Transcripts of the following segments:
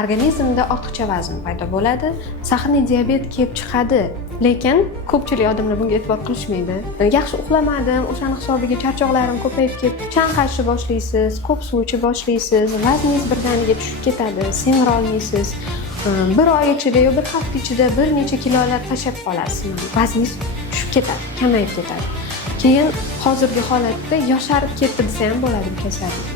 organizmda ortiqcha vazn paydo bo'ladi, sahnli diabet kelib chiqadi. Lekin ko'pchilik odamlar bunga e'tibor qilishmaydi. Yaxshi uxlamadim, o'shaning hisobiga charchoqlarim ko'payib ketdi. Chanqashni boshlaysiz, ko'p suv ichib boshlaysiz, vazningiz birdaniga tushib ketadi, semira olmaysiz. Bir oy ichida yo bir hafta ichida bir necha kilolar tashlab qolasiz. Vazningiz tushib ketadi, kamayib ketadi. Keyin hozirgi holatda yosharib ketdi desa ham bo'ladi bu kasallik.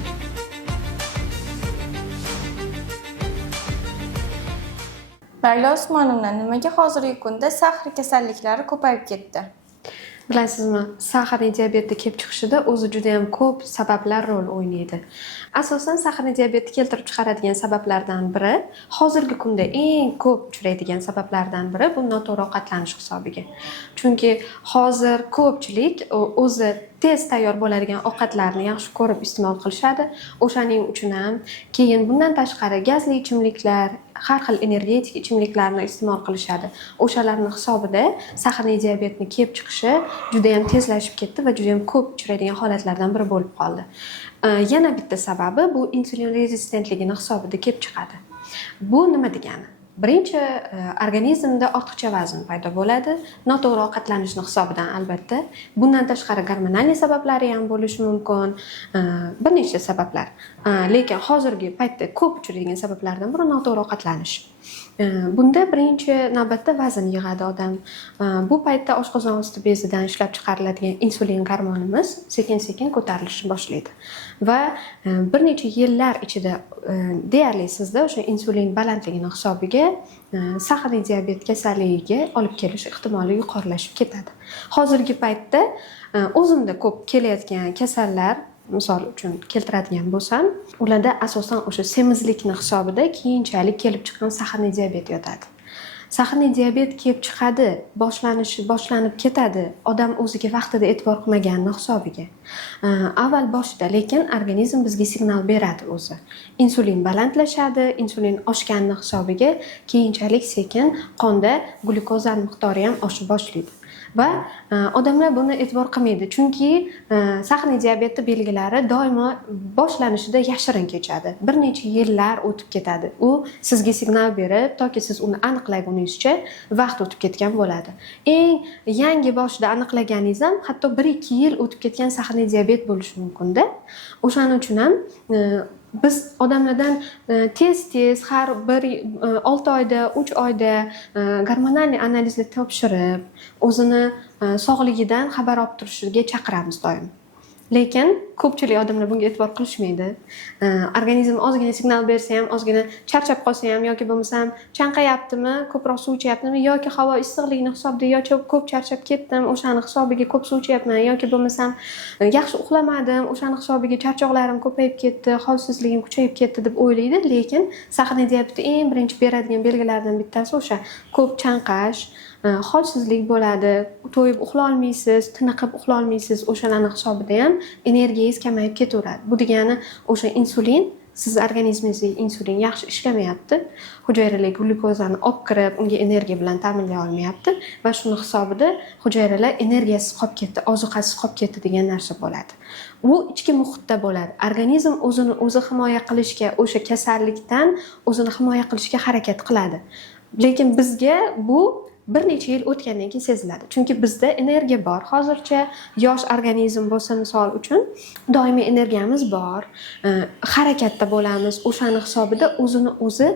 Laylo Usmonovna, nimaga hozirgi kunda sahr kasalliklari ko'payib ketdi? Bilasizmi, sahrli diabetni kelib chiqishida o'zi juda ham ko'p sabablar rol o'ynaydi. Asosan sahrli diabetni keltirib chiqaradigan sabablardan biri, hozirgi kunda eng ko'p uchraydigan sabablardan biri bu noto'g'ri ovqatlanish hisobiga. Chunki hozir ko'pchilik o'zi tez tayyor bo'ladigan ovqatlarni yaxshi ko'rib iste'mol qilishadi. O'shaning uchun ham keyin bundan tashqari gazli ichimliklar, har xil energetik ichimliklarni iste'mol qilishadi. O'shalarning hisobida sahrli diabetni kelib chiqishi juda ham tezlashib ketdi va juda ham ko'p uchraydigan holatlardan biri bo'lib qoldi. Yana bitta sababi bu insulin rezistentligini hisobida kelib chiqadi. Bu nima degani? Birinchi, organizmda ortiqcha vazn paydo bo'ladi, noto'g'ri ovqatlanishning hisobidan albatta. Bundan tashqari gormonal sabablari ham bo'lishi mumkin, bir nechta sabablar. Lekin hozirgi paytda ko'p uchraydigan sabablardan biri noto'g'ri ovqatlanish. Bunda birinchi navbatda vazn yig'adi odam. Bu paytda oshqozon osti bezidan ishlab chiqariladigan insulin gormonimiz sekin-sekin ko'tarilishni boshlaydi. Va bir necha yillar ichida deyarli sizda o'sha insulin balandligining hisobiga sahrli diabet kasalligiga olib kelish ehtimoli yuqorilashib ketadi. Hozirgi paytda o'zimda ko'p kelayotgan kasallar, misol uchun keltiradigan bo'lsam, ularda asosan o'sha semizlikning hisobida keyinchalik kelib chiqqan sahrli diabet yotadi. Sahrli diabet kelib chiqadi, boshlanib ketadi. Odam o'ziga vaqtida e'tibor qilmaganining hisobiga. Avval boshida, lekin organizm bizga signal beradi o'zi. Insulin balandlashadi, insulin oshganining hisobiga keyinchalik sekin qonda glyukoza miqdori ham oshib boshlaydi. Va odamlar buni e'tibor qilmaydi, chunki sahrli diabetning belgilari doimo boshlanishida yashirin kechadi. Bir necha yillar o'tib ketadi. U sizga signal berib, toki siz uni aniqlaguningizcha vaqt o'tib ketgan bo'ladi. Eng yangi boshida aniqlaganingiz ham hatto 1-2 yil o'tib ketgan sahrli diabet bo'lishi mumkin-da. O'shaning uchun ham biz odamlardan tez-tez har bir 6 oyda, 3 oyda gormonal analizlar topshirib, o'zini sog'ligidan xabar olib turishiga chaqiramiz doim. Lekin ko'pchilik odamlar bunga e'tibor qilishmaydi. Organizm ozgina signal bersa ham, ozgina charchab qolsa ham yoki bo'lmasam chanqayaptimi, ko'proq suv ichyaptimi yoki havo issiqligining hisobida yoki ko'p charchab ketdim, o'shaning hisobiga ko'p suv ichyapman yoki bo'lmasam yaxshi uxlamadim, o'shaning hisobiga charchoqlarim ko'payib ketdi, holsizligim kuchayib ketdi deb o'ylaydi. Lekin sahrli diabetning eng birinchi beradigan belgilaridan bittasi o'sha ko'p chanqash, holsizlik bo'ladi, to'yib uxla olmaysiz, tiniqib uxla olmaysiz. O'shalarning hisobida ham energiyangiz kamayib ketaveradi. Bu degani o'sha insulin, siz organizmingizda insulin yaxshi ishlamayapti. Hujayralar glyukozani olib kirib, unga energiya bilan ta'minlay olmayapti va shuni hisobida hujayralar energiyasiz qolib ketdi, ozuqasiz qolib ketdi degan narsa bo'ladi. U ichki muhitda bo'ladi. Organizm o'zini o'zi himoya qilishga, o'sha kasallikdan o'zini himoya qilishga harakat qiladi. Lekin bizga bu bir necha yil o'tgandan keyin seziladi. Chunki bizda energiya bor. Hozircha yosh organizm bo'lsa, misol uchun, doimiy energiyamiz bor. Harakatda bo'lamiz. O'shaning hisobida o'zini o'zi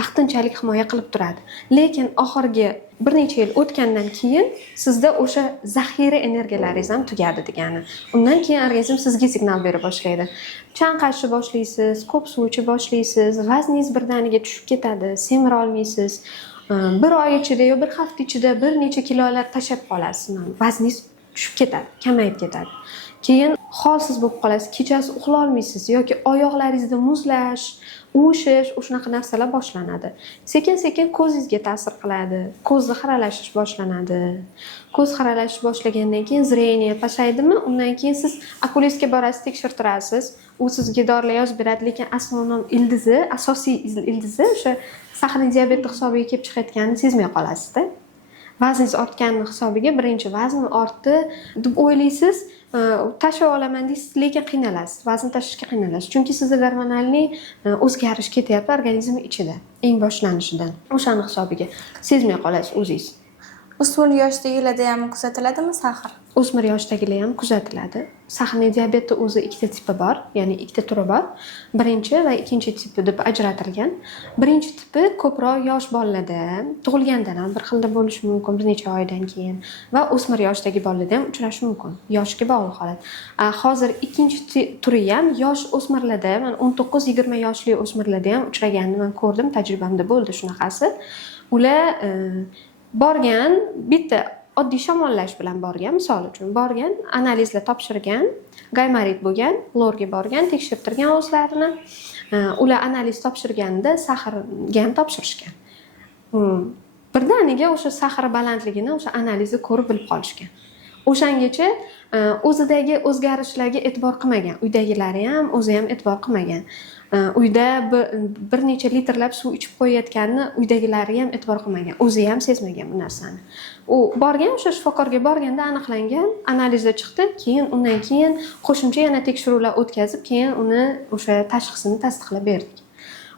vaqtinchalik himoya qilib turadi. Lekin oxirgi bir necha yil o'tgandan keyin sizda o'sha zaxira energiyalaringiz ham tugadi degani. Undan keyin organizm sizga signal bera boshlaydi. Chanqashni boshlaysiz, ko'p suv ichib boshlaysiz, vazningiz birdaniga tushib ketadi, semira olmaysiz. Bir oy ichida yo bir hafta ichida bir necha kilolar tashlab qolasiz. Vazningiz tushib ketadi, kamayib ketadi. Keyin holsiz bo'lib qolasiz, kechasi uxla olmaysiz yoki oyoqlaringizda muzlash, uvishish, o'shunaqa narsalar boshlanadi. Sekin-sekin ko'zingizga ta'sir qiladi. Ko'zni xiralashish boshlanadi. Ko'z xiralashish boshlagandan keyin zreniya pasaydimi, undan keyin siz okulistga borasiz, tekshirtirasiz. U sizga dorilar yozib beradi, lekin asosiy ildizi o'sha sahrli diabet hisobiga kelib chiqayotganini sezmay qolasizda. Vazningiz ortgani hisobiga birinchi vaznim ortdi deb o'ylaysiz, tashlab olaman deysiz, lekin qiynalasiz, vazn tashlashga qiynalasiz. Chunki sizda gormonalniy o'zgarish ketyapti organizm ichida, eng boshlanishidan. O'shani hisobiga sezmay qolasiz o'zingiz. O'smir yoshdagilarda ham kuzatiladimi sahr? O'smir yoshdagilar ham kuzatiladi. Sahrli diabetni o'zi ikkita tipi bor, ya'ni ikkita turi bor. Birinchi va ikkinchi tipi deb ajratilgan. Birinchi tipi ko'proq yosh bolalarda, tug'ilgandan ham bir xilda bo'lishi mumkin, bir necha oydan keyin va o'smir yoshdagi bolalarda ham uchrashi mumkin. Yoshga bog'liq holat. Hozir ikkinchi turi ham yosh o'smirlarda, mana 19-20 yoshli o'smirlarda ham uchraganini men ko'rdim, tajribamda bo'ldi shunaqasi. Ular borgan, bitta oddiy shamollash bilan borgan, misol uchun borgan, analizlar topshirgan, gaymarit bo'lgan, lorga borgan, tekshirtirgan o'zlarini. Ular analiz topshirganida sahrga ham topshirishgan. Birdaniga o'sha sahr balandligini o'sha analizni ko'rib bilib qolishgan. O'shangacha o'zidagi o'zgarishlarga e'tibor qilmagan. Uydagilari ham, o'zi ham e'tibor qilmagan. Uyda bir necha litrlab suv ichib qo'yayotganini uydagilari ham e'tibor qilmagan. O'zi ham sezmagan bu narsani. U borgan, o'sha shifokorga borganda aniqlangan, analizda chiqdi, keyin undan keyin qo'shimcha yana tekshiruvlar o'tkazib, keyin uni o'sha tashxisini tasdiqlab berdik.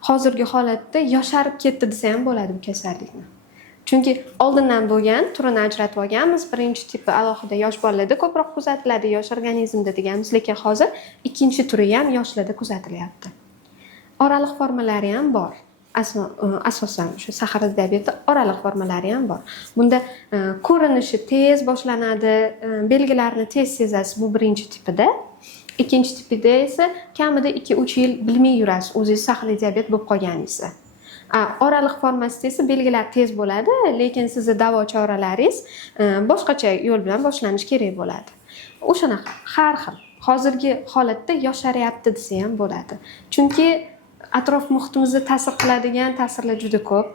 Hozirgi holatda yosharib ketdi desa ham bo'ladi bu kasallikni. Chunki oldindan bo'lgan turini ajratib olganmiz. Birinchi tipi alohida yosh bolalarda ko'proq kuzatiladi, yosh organizmda deganmiz, lekin hozir ikkinchi turi ham yoshlarda kuzatilyapti. Oraliq formalari ham bor. Asosan shu saharli diabeti oraliq formalari ham bor. Bunda ko'rinishi tez boshlanadi, belgilarini tez sezasiz bu birinchi tipida. Ikkinchi tipida esa kamida 2-3 yil bilmay yurasiz, o'zingiz saharli diabet bo'lib qolganingizda. Oraliq formasida esa belgilar tez bo'ladi, lekin sizni davo choralaringiz boshqacha yo'l bilan boshlanishi kerak bo'ladi. O'shanaqa har xil. Hozirgi holatda yosharyapti desa ham bo'ladi. Chunki atrof muhitimizda ta'sir qiladigan ta'sirlar juda ko'p.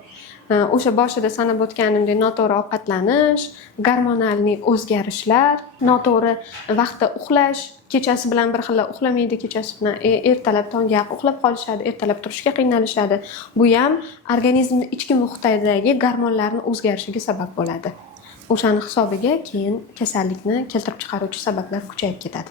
O'sha boshida sanab o'tganimdek noto'g'ri ovqatlanish, gormonalniy o'zgarishlar, noto'g'ri vaqtda uxlash, kechasi bilan bir xil uxlamaydi, kechasi bilan ertalab tongga yaqin uxlab qolishadi, ertalab turishga qiynalishadi. Bu ham organizmning ichki muhitidagi gormonlarning o'zgarishiga sabab bo'ladi. O'shani hisobiga keyin kasallikni keltirib chiqaruvchi sabablar kuchayib ketadi.